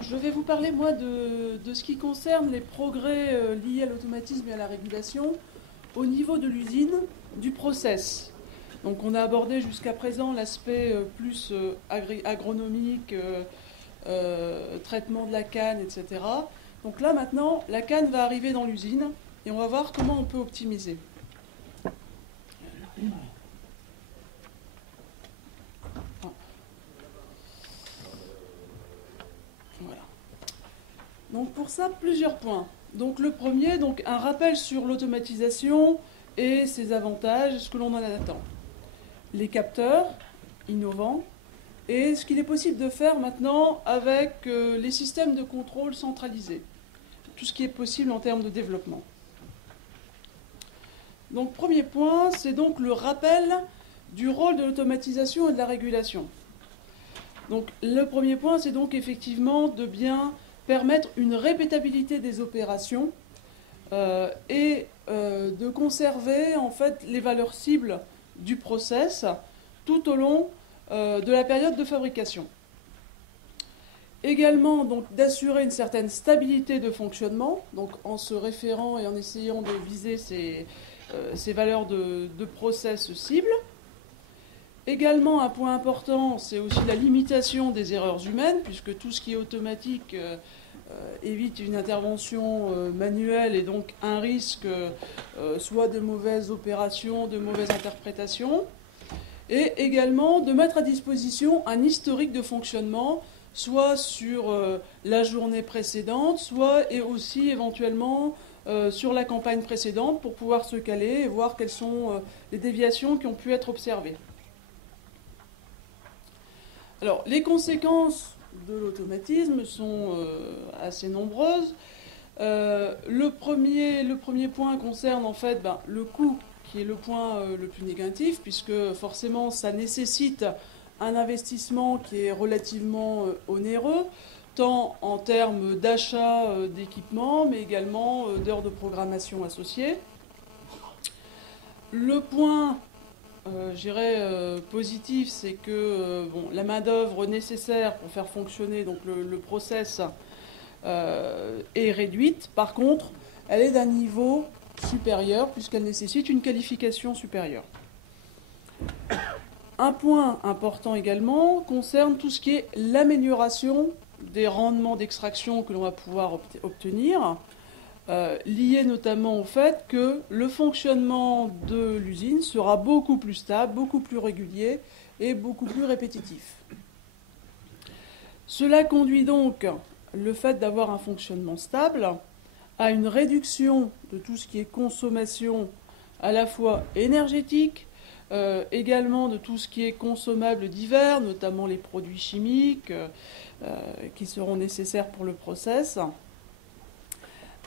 Donc je vais vous parler moi de ce qui concerne les progrès liés à l'automatisme et à la régulation au niveau de l'usine, du process. Donc on a abordé jusqu'à présent l'aspect plus agronomique, traitement de la canne, etc. Donc là maintenant, la canne va arriver dans l'usine et on va voir comment on peut optimiser. Voilà. Donc pour ça, plusieurs points. Donc le premier, donc un rappel sur l'automatisation et ses avantages, ce que l'on en attend. Les capteurs innovants et ce qu'il est possible de faire maintenant avec les systèmes de contrôle centralisés. Tout ce qui est possible en termes de développement. Donc premier point, c'est donc le rappel du rôle de l'automatisation et de la régulation. Donc le premier point, c'est donc effectivement de bien permettre une répétabilité des opérations et de conserver en fait les valeurs cibles du process tout au long de la période de fabrication. Également donc d'assurer une certaine stabilité de fonctionnement, donc en se référant et en essayant de viser ces valeurs de process cibles. Également, un point important, c'est aussi la limitation des erreurs humaines, puisque tout ce qui est automatique évite une intervention manuelle et donc un risque soit de mauvaises opérations, de mauvaises interprétations. Et également de mettre à disposition un historique de fonctionnement, soit sur la journée précédente, soit et aussi éventuellement sur la campagne précédente pour pouvoir se caler et voir quelles sont les déviations qui ont pu être observées. Alors, les conséquences de l'automatisme sont assez nombreuses. Le premier point concerne en fait le coût, qui est le point le plus négatif, puisque forcément ça nécessite un investissement qui est relativement onéreux, tant en termes d'achat d'équipements, mais également d'heures de programmation associées. Le point positif, c'est que la main-d'œuvre nécessaire pour faire fonctionner donc, le process est réduite. Par contre, elle est d'un niveau supérieur, puisqu'elle nécessite une qualification supérieure. Un point important également concerne tout ce qui est l'amélioration des rendements d'extraction que l'on va pouvoir obtenir, lié notamment au fait que le fonctionnement de l'usine sera beaucoup plus stable, beaucoup plus régulier et beaucoup plus répétitif. Cela conduit donc le fait d'avoir un fonctionnement stable à une réduction de tout ce qui est consommation à la fois énergétique, également de tout ce qui est consommable divers, notamment les produits chimiques qui seront nécessaires pour le process.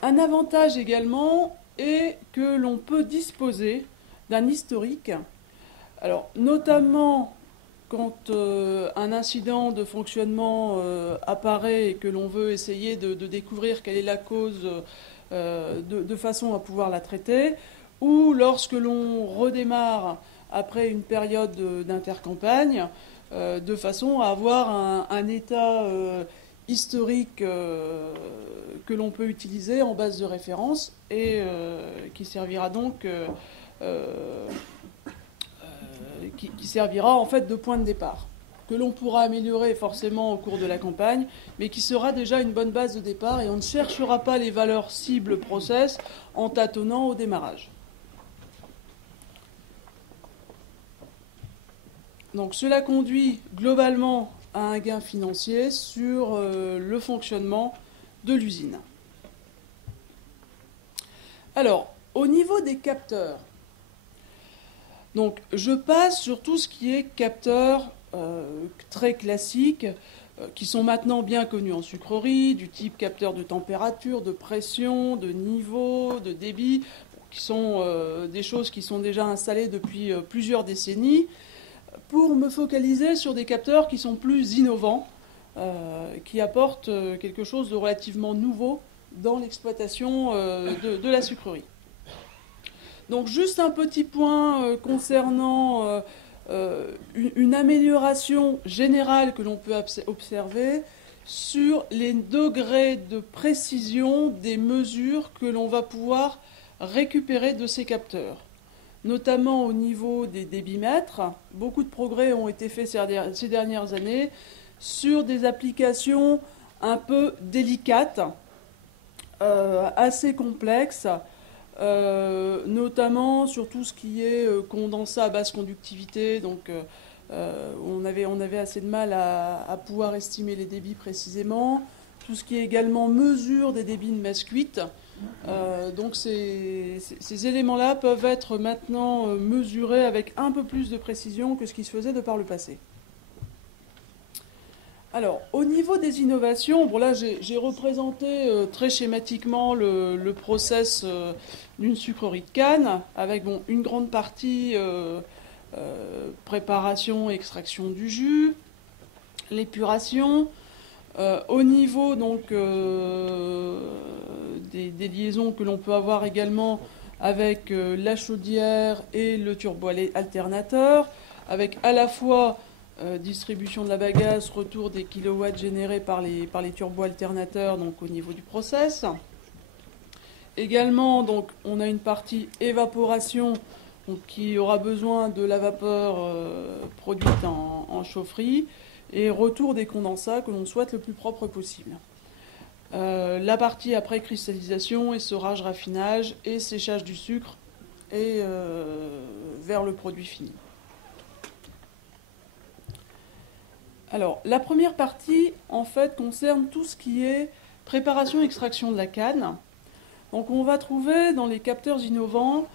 Un avantage également est que l'on peut disposer d'un historique. Alors, notamment quand un incident de fonctionnement apparaît et que l'on veut essayer de découvrir quelle est la cause de façon à pouvoir la traiter, ou lorsque l'on redémarre après une période d'intercampagne, de façon à avoir un état historique que l'on peut utiliser en base de référence et qui servira donc qui servira en fait de point de départ, que l'on pourra améliorer forcément au cours de la campagne, mais qui sera déjà une bonne base de départ et on ne cherchera pas les valeurs cibles process en tâtonnant au démarrage. Donc cela conduit globalement à un gain financier sur le fonctionnement de l'usine. Alors, au niveau des capteurs, donc je passe sur tout ce qui est capteurs très classiques, qui sont maintenant bien connus en sucrerie, du type capteur de température, de pression, de niveau, de débit, qui sont des choses qui sont déjà installées depuis plusieurs décennies, pour me focaliser sur des capteurs qui sont plus innovants, qui apportent quelque chose de relativement nouveau dans l'exploitation de la sucrerie. Donc juste un petit point concernant une amélioration générale que l'on peut observer sur les degrés de précision des mesures que l'on va pouvoir récupérer de ces capteurs, notamment au niveau des débitmètres. Beaucoup de progrès ont été faits ces dernières années sur des applications un peu délicates, assez complexes, notamment sur tout ce qui est condensat à basse conductivité. Donc on avait assez de mal à pouvoir estimer les débits précisément. Tout ce qui est également mesure des débits de messe cuite. Donc ces éléments-là peuvent être maintenant mesurés avec un peu plus de précision que ce qui se faisait de par le passé. Alors, au niveau des innovations, bon là j'ai représenté très schématiquement le process d'une sucrerie de canne, avec une grande partie préparation et extraction du jus, l'épuration. Au niveau donc des liaisons que l'on peut avoir également avec la chaudière et le turbo alternateur, avec à la fois distribution de la bagasse, retour des kilowatts générés par les turbo-alternateurs, donc au niveau du process. Également, donc, on a une partie évaporation donc, qui aura besoin de la vapeur produite en chaufferie et retour des condensats que l'on souhaite le plus propre possible. La partie après cristallisation, essorage, raffinage et séchage du sucre et vers le produit fini. Alors, la première partie, en fait, concerne tout ce qui est préparation et extraction de la canne. Donc, on va trouver dans les capteurs innovants,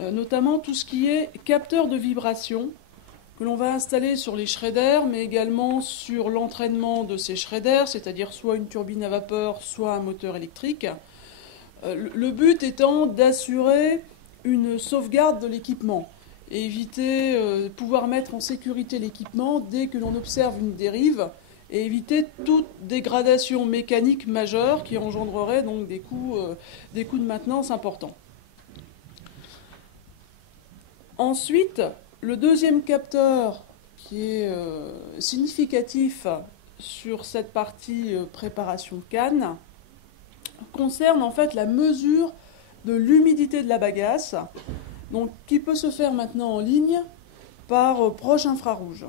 notamment tout ce qui est capteur de vibration, que l'on va installer sur les shredders, mais également sur l'entraînement de ces shredders, c'est-à-dire soit une turbine à vapeur, soit un moteur électrique. Le but étant d'assurer une sauvegarde de l'équipement et éviter pouvoir mettre en sécurité l'équipement dès que l'on observe une dérive et éviter toute dégradation mécanique majeure qui engendrerait donc des coûts de maintenance importants. Ensuite, le deuxième capteur qui est significatif sur cette partie préparation de canne concerne en fait la mesure de l'humidité de la bagasse, donc, qui peut se faire maintenant en ligne par proche infrarouge.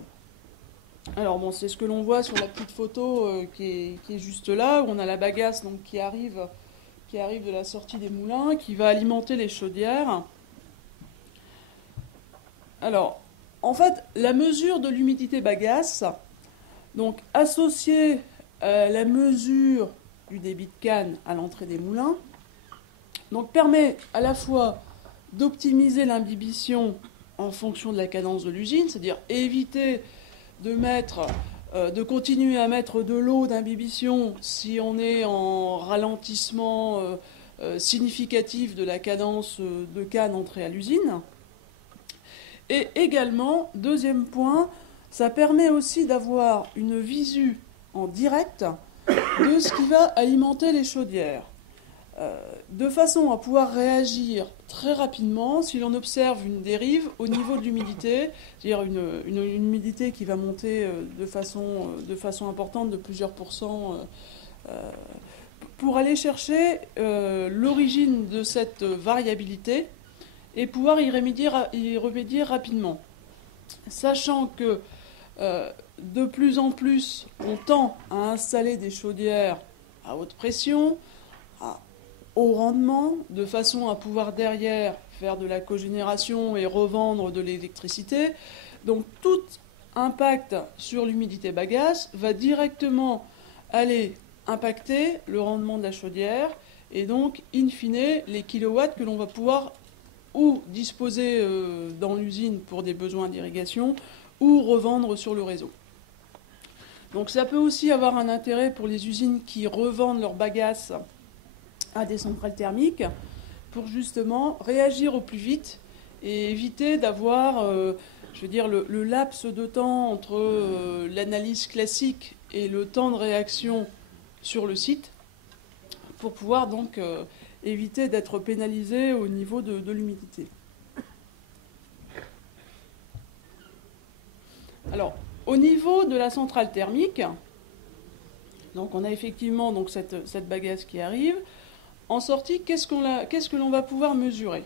Alors bon, c'est ce que l'on voit sur la petite photo qui est juste là, où on a la bagasse donc, qui arrive de la sortie des moulins, qui va alimenter les chaudières. Alors, en fait, la mesure de l'humidité bagasse, donc associée à la mesure du débit de canne à l'entrée des moulins, donc permet à la fois d'optimiser l'imbibition en fonction de la cadence de l'usine, c'est-à-dire éviter de continuer à mettre de l'eau d'imbibition si on est en ralentissement significatif de la cadence de canne entrée à l'usine. Et également, deuxième point, ça permet aussi d'avoir une visu en direct de ce qui va alimenter les chaudières. De façon à pouvoir réagir très rapidement si l'on observe une dérive au niveau de l'humidité, c'est-à-dire une humidité qui va monter de façon importante de plusieurs pourcents, pour aller chercher l'origine de cette variabilité et pouvoir y remédier rapidement. Sachant que de plus en plus on tend à installer des chaudières à haute pression, à haut rendement, de façon à pouvoir derrière faire de la cogénération et revendre de l'électricité. Donc tout impact sur l'humidité bagasse va directement aller impacter le rendement de la chaudière et donc, in fine, les kilowatts que l'on va pouvoir ou disposer dans l'usine pour des besoins d'irrigation ou revendre sur le réseau. Donc ça peut aussi avoir un intérêt pour les usines qui revendent leurs bagasses à des centrales thermiques pour justement réagir au plus vite et éviter d'avoir, le laps de temps entre l'analyse classique et le temps de réaction sur le site pour pouvoir donc éviter d'être pénalisé au niveau de l'humidité. Alors, au niveau de la centrale thermique, Donc on a effectivement donc, cette bagasse qui arrive. En sortie, qu'est-ce que l'on va pouvoir mesurer?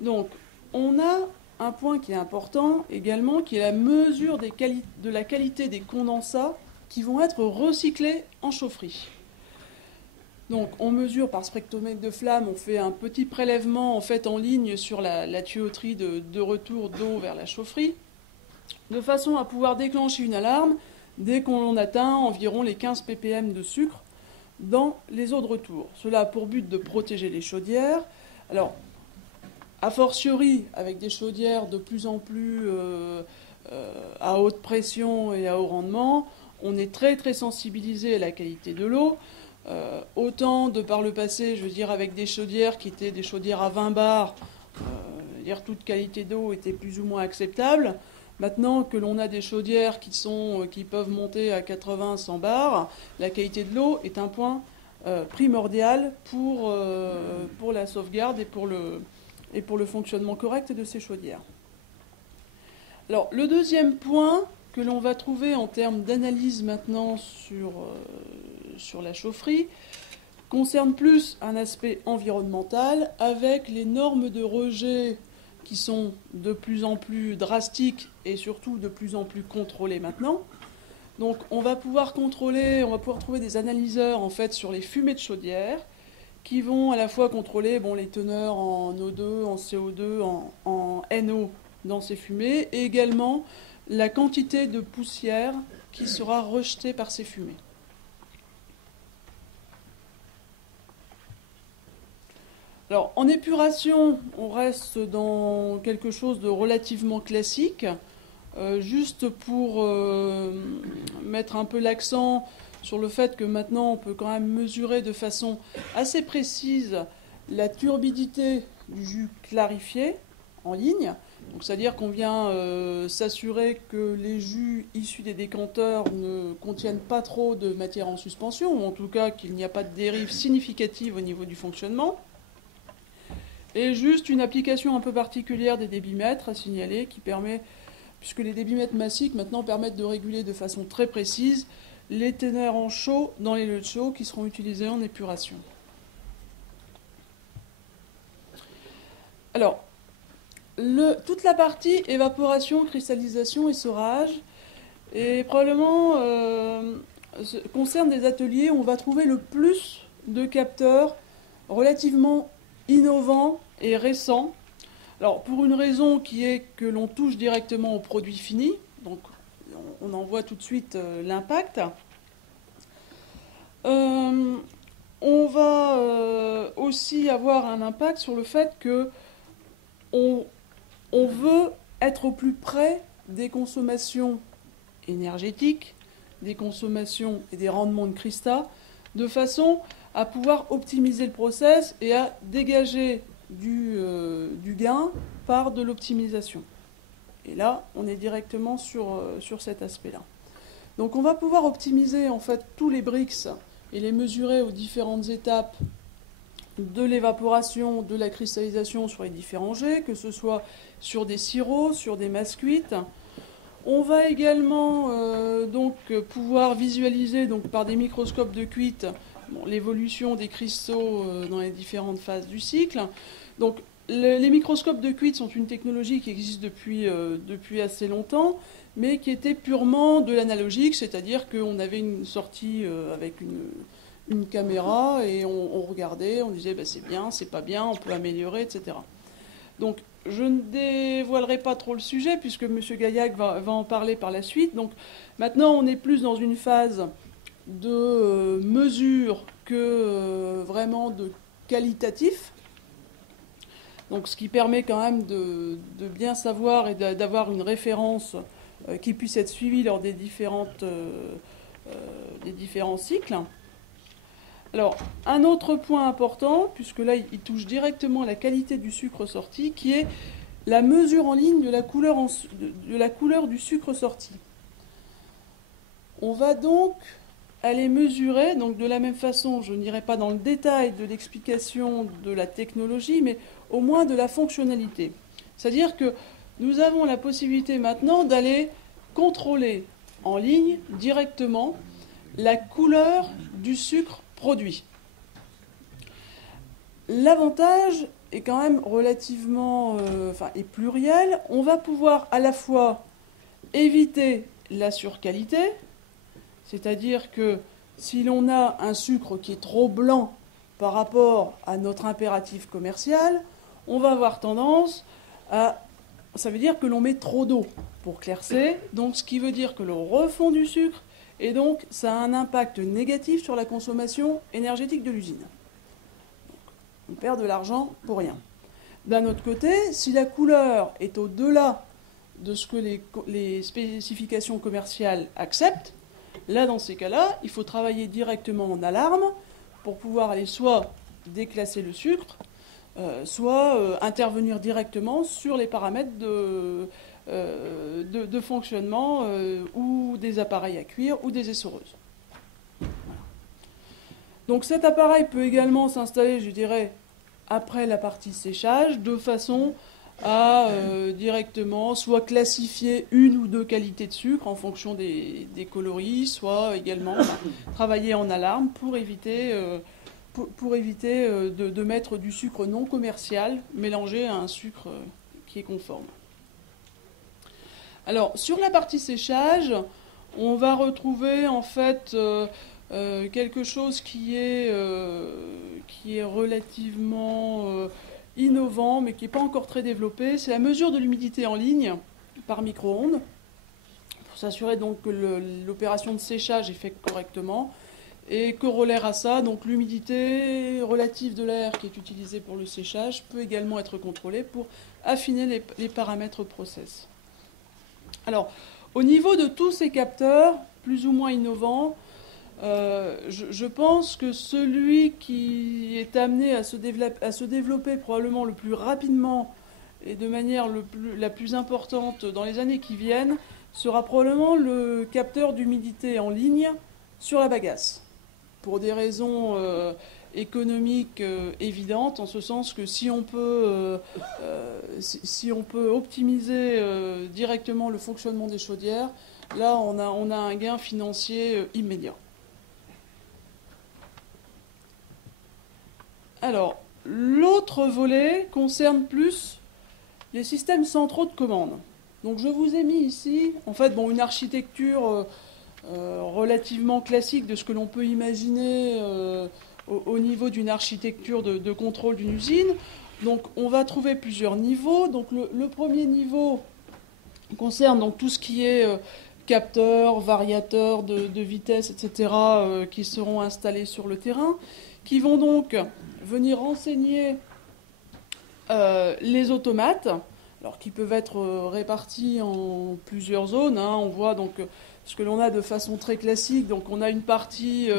Donc on a un point qui est important également, qui est la mesure de la qualité des condensats qui vont être recyclés en chaufferie. Donc on mesure par spectromètre de flamme, on fait un petit prélèvement en fait en ligne sur la tuyauterie de retour d'eau vers la chaufferie, de façon à pouvoir déclencher une alarme dès qu'on atteint environ les 15 ppm de sucre dans les eaux de retour. Cela a pour but de protéger les chaudières. Alors, a fortiori, avec des chaudières de plus en plus à haute pression et à haut rendement, on est très très sensibilisé à la qualité de l'eau. Autant de par le passé, je veux dire, avec des chaudières qui étaient des chaudières à 20 bars, toute qualité d'eau était plus ou moins acceptable. Maintenant que l'on a des chaudières qui peuvent monter à 80-100 bars, la qualité de l'eau est un point primordial pour la sauvegarde et pour le fonctionnement correct de ces chaudières. Alors, le deuxième point que l'on va trouver en termes d'analyse maintenant sur la chaufferie concerne plus un aspect environnemental avec les normes de rejet qui sont de plus en plus drastiques et surtout de plus en plus contrôlées maintenant. Donc on va pouvoir trouver des analyseurs en fait sur les fumées de chaudière qui vont à la fois contrôler les teneurs en O2, en CO2, en NO dans ces fumées et également la quantité de poussière qui sera rejetée par ces fumées. Alors, en épuration, on reste dans quelque chose de relativement classique, juste pour mettre un peu l'accent sur le fait que maintenant on peut quand même mesurer de façon assez précise la turbidité du jus clarifié en ligne. Donc, c'est-à-dire qu'on vient s'assurer que les jus issus des décanteurs ne contiennent pas trop de matière en suspension, ou en tout cas qu'il n'y a pas de dérive significative au niveau du fonctionnement. Et juste une application un peu particulière des débitmètres à signaler qui permet, puisque les débitmètres massiques maintenant permettent de réguler de façon très précise les teneurs en chaud dans les lieux de chaud qui seront utilisés en épuration. Alors, toute la partie évaporation, cristallisation et sevrage et probablement concerne des ateliers où on va trouver le plus de capteurs relativement innovants et récents. Alors, pour une raison qui est que l'on touche directement au produit fini, donc on en voit tout de suite l'impact. On va aussi avoir un impact sur le fait que on veut être au plus près des consommations énergétiques, des consommations et des rendements de cristaux, de façon à pouvoir optimiser le process et à dégager du gain par de l'optimisation. Et là, on est directement sur cet aspect-là. Donc on va pouvoir optimiser en fait tous les bricks et les mesurer aux différentes étapes de l'évaporation, de la cristallisation sur les différents jets, que ce soit sur des sirops, sur des masses cuites. On va également pouvoir visualiser par des microscopes de cuite l'évolution des cristaux dans les différentes phases du cycle. Donc les microscopes de cuite sont une technologie qui existe depuis assez longtemps, mais qui était purement de l'analogique, c'est-à-dire qu'on avait une sortie avec une caméra et on regardait, on disait c'est bien, c'est pas bien, on peut améliorer, etc. Donc je ne dévoilerai pas trop le sujet puisque M. Gaillac va en parler par la suite. Donc maintenant on est plus dans une phase de mesure que vraiment de qualitatif. Donc ce qui permet quand même de bien savoir et d'avoir une référence qui puisse être suivie lors des différents cycles. Alors, un autre point important, puisque là, il touche directement à la qualité du sucre sorti, qui est la mesure en ligne de la couleur du sucre sorti. On va donc aller mesurer, donc de la même façon, je n'irai pas dans le détail de l'explication de la technologie, mais au moins de la fonctionnalité. C'est-à-dire que nous avons la possibilité maintenant d'aller contrôler en ligne directement la couleur du sucre produit. L'avantage est quand même relativement est pluriel. On va pouvoir à la fois éviter la surqualité, c'est-à-dire que si l'on a un sucre qui est trop blanc par rapport à notre impératif commercial, on va avoir tendance à... Ça veut dire que l'on met trop d'eau pour claircer, donc ce qui veut dire que l'on refond du sucre, et donc ça a un impact négatif sur la consommation énergétique de l'usine. On perd de l'argent pour rien. D'un autre côté, si la couleur est au-delà de ce que les spécifications commerciales acceptent, là, dans ces cas-là, il faut travailler directement en alarme pour pouvoir aller soit déclasser le sucre, soit intervenir directement sur les paramètres de fonctionnement ou des appareils à cuire ou des essoreuses. Voilà. Donc cet appareil peut également s'installer, je dirais, après la partie séchage, de façon à directement soit classifier une ou deux qualités de sucre en fonction des coloris, soit également travailler en alarme pour éviter, de mettre du sucre non commercial mélangé à un sucre qui est conforme. Alors, sur la partie séchage, on va retrouver en fait quelque chose qui est relativement innovant, mais qui n'est pas encore très développé. C'est la mesure de l'humidité en ligne par micro-ondes, pour s'assurer donc que l'opération de séchage est faite correctement. Et corollaire à ça, donc l'humidité relative de l'air qui est utilisée pour le séchage peut également être contrôlée pour affiner les paramètres process. Alors, au niveau de tous ces capteurs, plus ou moins innovants, je pense que celui qui est amené à se développer probablement le plus rapidement et de manière la plus importante dans les années qui viennent sera probablement le capteur d'humidité en ligne sur la bagasse. Pour des raisons économiques évidentes, en ce sens que si on peut optimiser directement le fonctionnement des chaudières, là on a un gain financier immédiat. Alors, l'autre volet concerne plus les systèmes centraux de commande. Donc je vous ai mis ici, en fait, une architecture relativement classique de ce que l'on peut imaginer au niveau d'une architecture de contrôle d'une usine. Donc on va trouver plusieurs niveaux. Donc le premier niveau concerne donc tout ce qui est capteurs, variateurs de vitesse, etc., qui seront installés sur le terrain, qui vont donc venir renseigner les automates, alors qui peuvent être répartis en plusieurs zones. On voit donc ce que l'on a de façon très classique. Donc on a une partie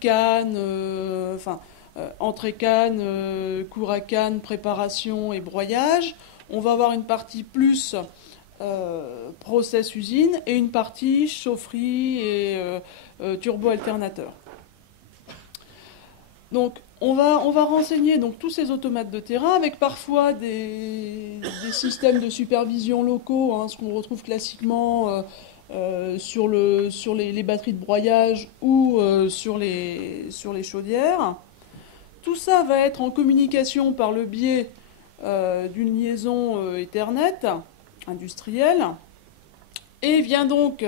canne, entrée canne, cours à canne, préparation et broyage. On va avoir une partie plus process usine et une partie chaufferie et turbo-alternateur. Donc on va renseigner donc tous ces automates de terrain avec parfois des systèmes de supervision locaux, ce qu'on retrouve classiquement sur les batteries de broyage ou sur les chaudières. Tout ça va être en communication par le biais d'une liaison Ethernet industrielle et vient donc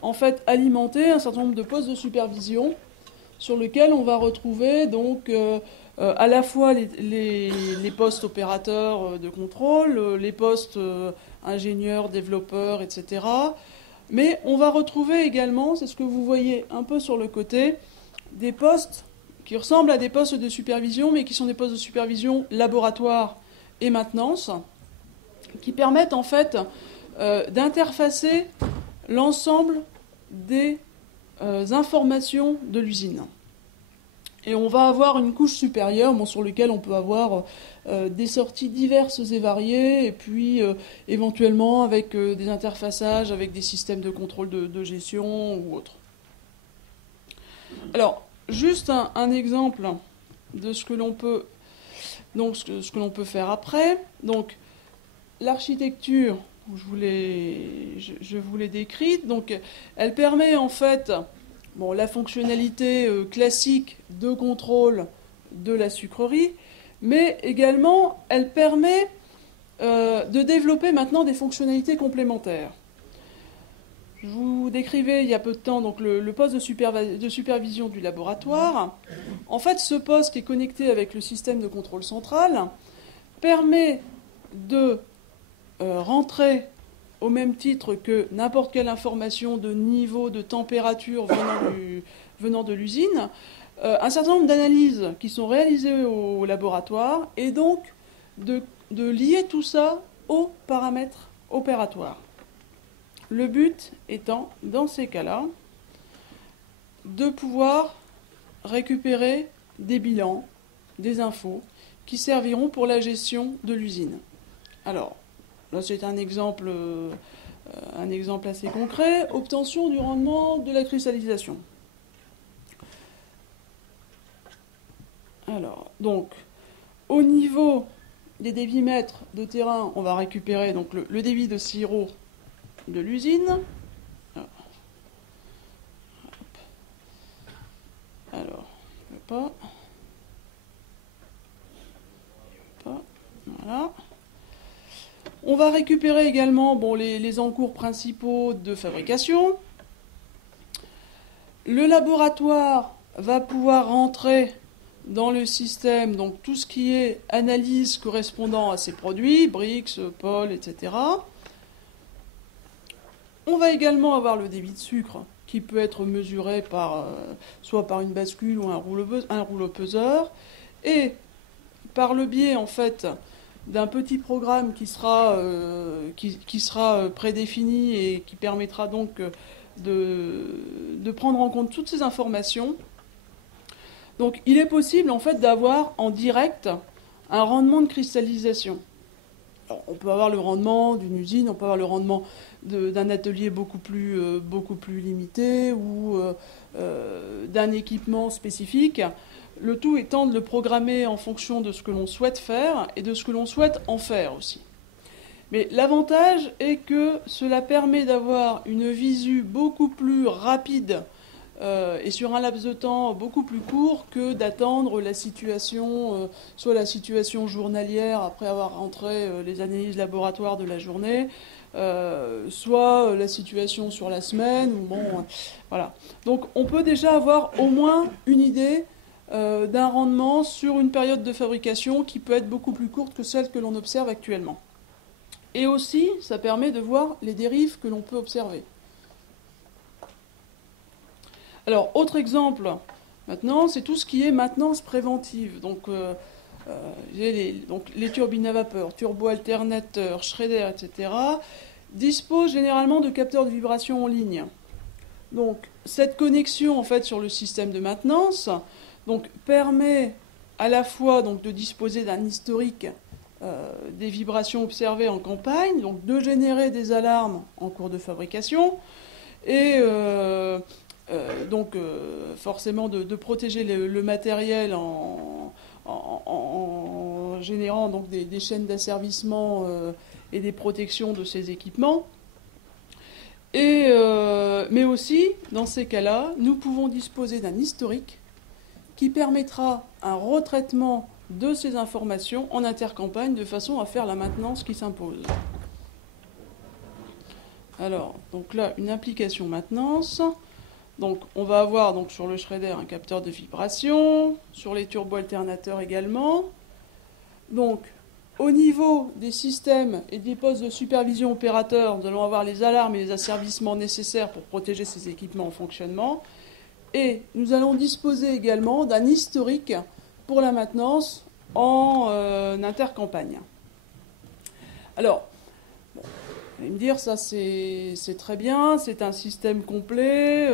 en fait alimenter un certain nombre de postes de supervision sur lesquels on va retrouver donc à la fois les postes opérateurs de contrôle, les postes ingénieurs, développeurs, etc. Mais on va retrouver également, c'est ce que vous voyez un peu sur le côté, des postes qui ressemblent à des postes de supervision, mais qui sont des postes de supervision laboratoire et maintenance, qui permettent en fait d'interfacer l'ensemble des informations de l'usine. Et on va avoir une couche supérieure sur laquelle on peut avoir des sorties diverses et variées, et puis éventuellement avec des interfaçages, avec des systèmes de contrôle de gestion ou autres. Alors, juste un exemple de ce que l'on peut, donc, ce que l'on peut faire après. Donc, l'architecture, je vous l'ai décrite, donc elle permet en fait bon, la fonctionnalité classique de contrôle de la sucrerie, mais également elle permet de développer maintenant des fonctionnalités complémentaires. Je vous décrivais il y a peu de temps donc, le poste de supervision du laboratoire. En fait, ce poste qui est connecté avec le système de contrôle central permet de rentrer au même titre que n'importe quelle information de niveau, de température venant de l'usine, un certain nombre d'analyses qui sont réalisées au laboratoire et donc de lier tout ça aux paramètres opératoires. Le but étant, dans ces cas-là, de pouvoir récupérer des bilans, des infos, qui serviront pour la gestion de l'usine. Alors, là c'est un exemple assez concret, obtention du rendement de la cristallisation. Alors, donc, au niveau des débitmètres de terrain, on va récupérer donc, le débit de sirop de l'usine. Alors, pas. Voilà. On va récupérer également bon, les encours principaux de fabrication. Le laboratoire va pouvoir rentrer dans le système donc tout ce qui est analyse correspondant à ces produits, Brix, Pol, etc. On va également avoir le débit de sucre qui peut être mesuré soit par une bascule ou un rouleau peseur, et par le biais en fait d'un petit programme qui sera prédéfini et qui permettra donc de prendre en compte toutes ces informations. Donc il est possible en fait d'avoir en direct un rendement de cristallisation. Alors, on peut avoir le rendement d'une usine, on peut avoir le rendement d'un atelier beaucoup plus limité ou d'un équipement spécifique. Le tout étant de le programmer en fonction de ce que l'on souhaite faire et de ce que l'on souhaite en faire aussi. Mais l'avantage est que cela permet d'avoir une visu beaucoup plus rapide et sur un laps de temps beaucoup plus court que d'attendre la situation, soit la situation journalière après avoir rentré les analyses laboratoires de la journée, soit la situation sur la semaine. Ou bon, voilà. Donc on peut déjà avoir au moins une idée d'un rendement sur une période de fabrication qui peut être beaucoup plus courte que celle que l'on observe actuellement. Et aussi, ça permet de voir les dérives que l'on peut observer. Alors, autre exemple, maintenant, c'est tout ce qui est maintenance préventive. Donc, les turbines à vapeur, turbo-alternateurs, Schrader, etc., disposent généralement de capteurs de vibration en ligne. Donc, cette connexion, en fait, sur le système de maintenance, donc, permet à la fois donc, de disposer d'un historique des vibrations observées en campagne, donc de générer des alarmes en cours de fabrication, et forcément de protéger le matériel en générant donc des chaînes d'asservissement et des protections de ces équipements. Mais aussi, dans ces cas-là, nous pouvons disposer d'un historique qui permettra un retraitement de ces informations en intercampagne de façon à faire la maintenance qui s'impose. Alors, donc là, une application maintenance. Donc, on va avoir donc, sur le Schrader un capteur de vibration, sur les turbo-alternateurs également. Donc, au niveau des systèmes et des postes de supervision opérateur, nous allons avoir les alarmes et les asservissements nécessaires pour protéger ces équipements en fonctionnement. Et nous allons disposer également d'un historique pour la maintenance en intercampagne. Alors, bon, vous allez me dire, ça c'est très bien, c'est un système complet,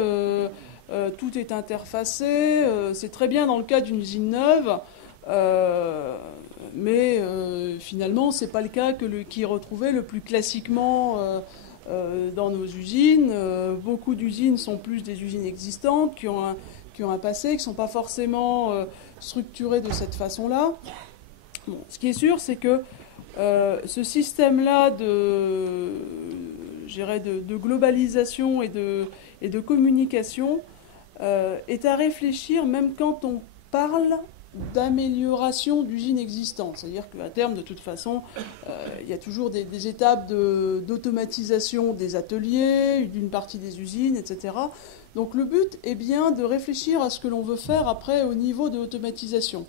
tout est interfacé, c'est très bien dans le cas d'une usine neuve, mais finalement, ce n'est pas le cas qui est retrouvé le plus classiquement dans nos usines. Beaucoup d'usines sont plus des usines existantes qui ont un passé, qui ne sont pas forcément structurées de cette façon-là. Bon, ce qui est sûr, c'est que ce système-là de globalisation et de communication est à réfléchir même quand on parle d'amélioration d'usines existantes. C'est-à-dire qu'à terme, de toute façon, il y a toujours des étapes d'automatisation des ateliers, d'une partie des usines, etc. Donc le but est bien de réfléchir à ce que l'on veut faire après au niveau de l'automatisation.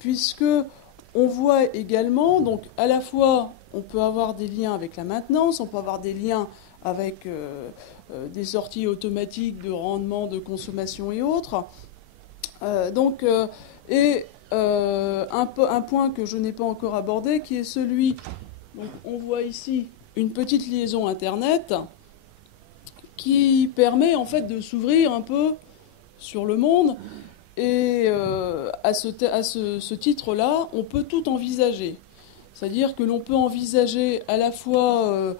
Puisque on voit également, donc à la fois, on peut avoir des liens avec la maintenance, on peut avoir des liens avec des sorties automatiques de rendement, de consommation et autres. Un point que je n'ai pas encore abordé, qui est celui, donc on voit ici une petite liaison Internet qui permet en fait de s'ouvrir un peu sur le monde. Et à ce titre-là, on peut tout envisager. C'est-à-dire que l'on peut envisager à la fois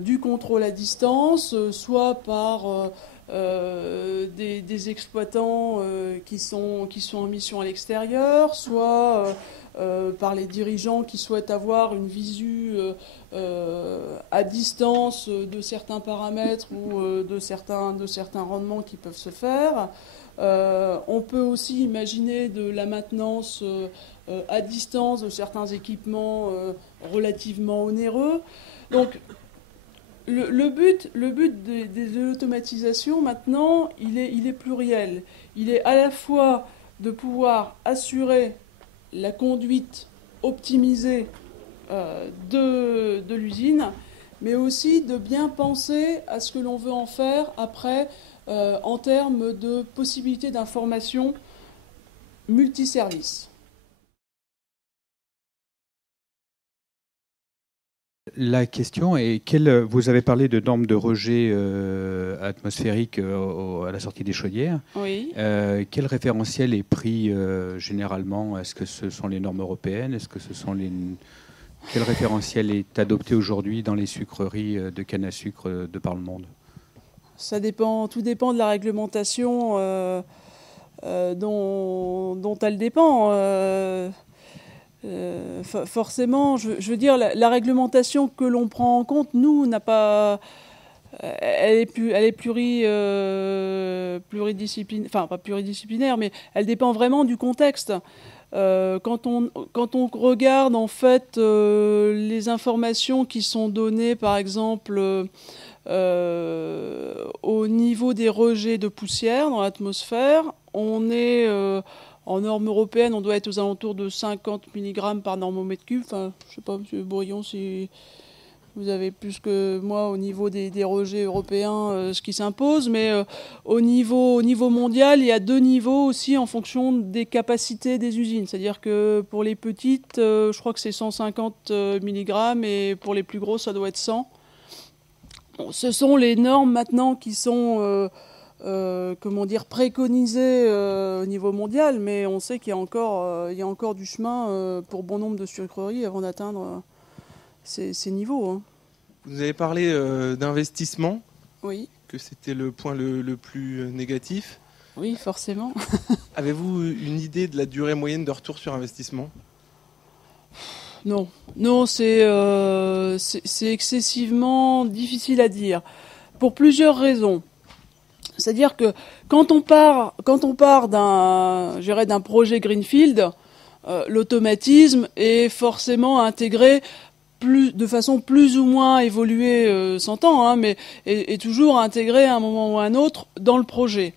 du contrôle à distance, soit par des exploitants qui sont en mission à l'extérieur, soit par les dirigeants qui souhaitent avoir une visu à distance de certains paramètres ou de certains rendements qui peuvent se faire. On peut aussi imaginer de la maintenance à distance de certains équipements relativement onéreux. Donc, le but de l'automatisation, maintenant, il est pluriel. Il est à la fois de pouvoir assurer la conduite optimisée de l'usine, mais aussi de bien penser à ce que l'on veut en faire après en termes de possibilités d'information multiservices. La question est, vous avez parlé de normes de rejet atmosphérique à la sortie des chaudières. Oui. Quel référentiel est pris généralement? Est-ce que ce sont les normes européennes? Est-ce que ce sont Quel référentiel est adopté aujourd'hui dans les sucreries de canne à sucre de par le monde? Tout dépend de la réglementation dont elle dépend. Forcément, je veux dire, la réglementation que l'on prend en compte, nous, n'a pas... Elle est pluridisciplinaire, enfin pas pluridisciplinaire, mais elle dépend vraiment du contexte. Quand on regarde en fait les informations qui sont données, par exemple, au niveau des rejets de poussière dans l'atmosphère, on est en norme européenne, on doit être aux alentours de 50 mg par normomètre cube. Enfin, je ne sais pas, M. Bourillon, si vous avez plus que moi au niveau des rejets européens ce qui s'impose. Mais au niveau mondial, il y a 2 niveaux aussi en fonction des capacités des usines. C'est-à-dire que pour les petites, je crois que c'est 150 mg et pour les plus grosses, ça doit être 100. Bon, ce sont les normes maintenant qui sont... préconisé au niveau mondial, mais on sait qu'il y a encore du chemin pour bon nombre de sucreries avant d'atteindre ces niveaux. Hein. Vous avez parlé d'investissement. Oui. Que c'était le point le plus négatif. Oui, forcément. Avez-vous une idée de la durée moyenne de retour sur investissement? Non, c'est excessivement difficile à dire, pour plusieurs raisons. C'est-à-dire que quand on part d'un projet Greenfield, l'automatisme est forcément intégré de façon plus ou moins évoluée, s'entend, hein, mais est toujours intégré à un moment ou à un autre dans le projet.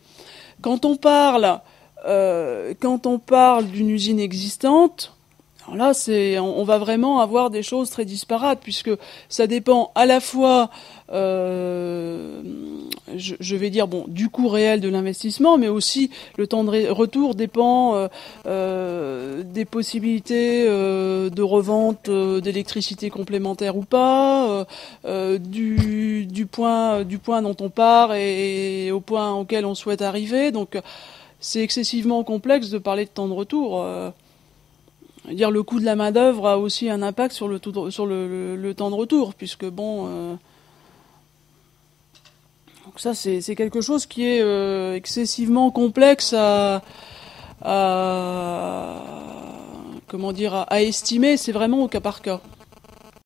Quand on parle d'une usine existante, alors là, on va vraiment avoir des choses très disparates, puisque ça dépend à la fois, je vais dire, du coût réel de l'investissement, mais aussi le temps de retour dépend des possibilités de revente d'électricité complémentaire ou pas, du point dont on part et au point auquel on souhaite arriver. Donc, c'est excessivement complexe de parler de temps de retour. Dire le coût de la main-d'œuvre a aussi un impact sur le temps de retour, puisque donc ça c'est quelque chose qui est excessivement complexe à estimer. C'est vraiment au cas par cas.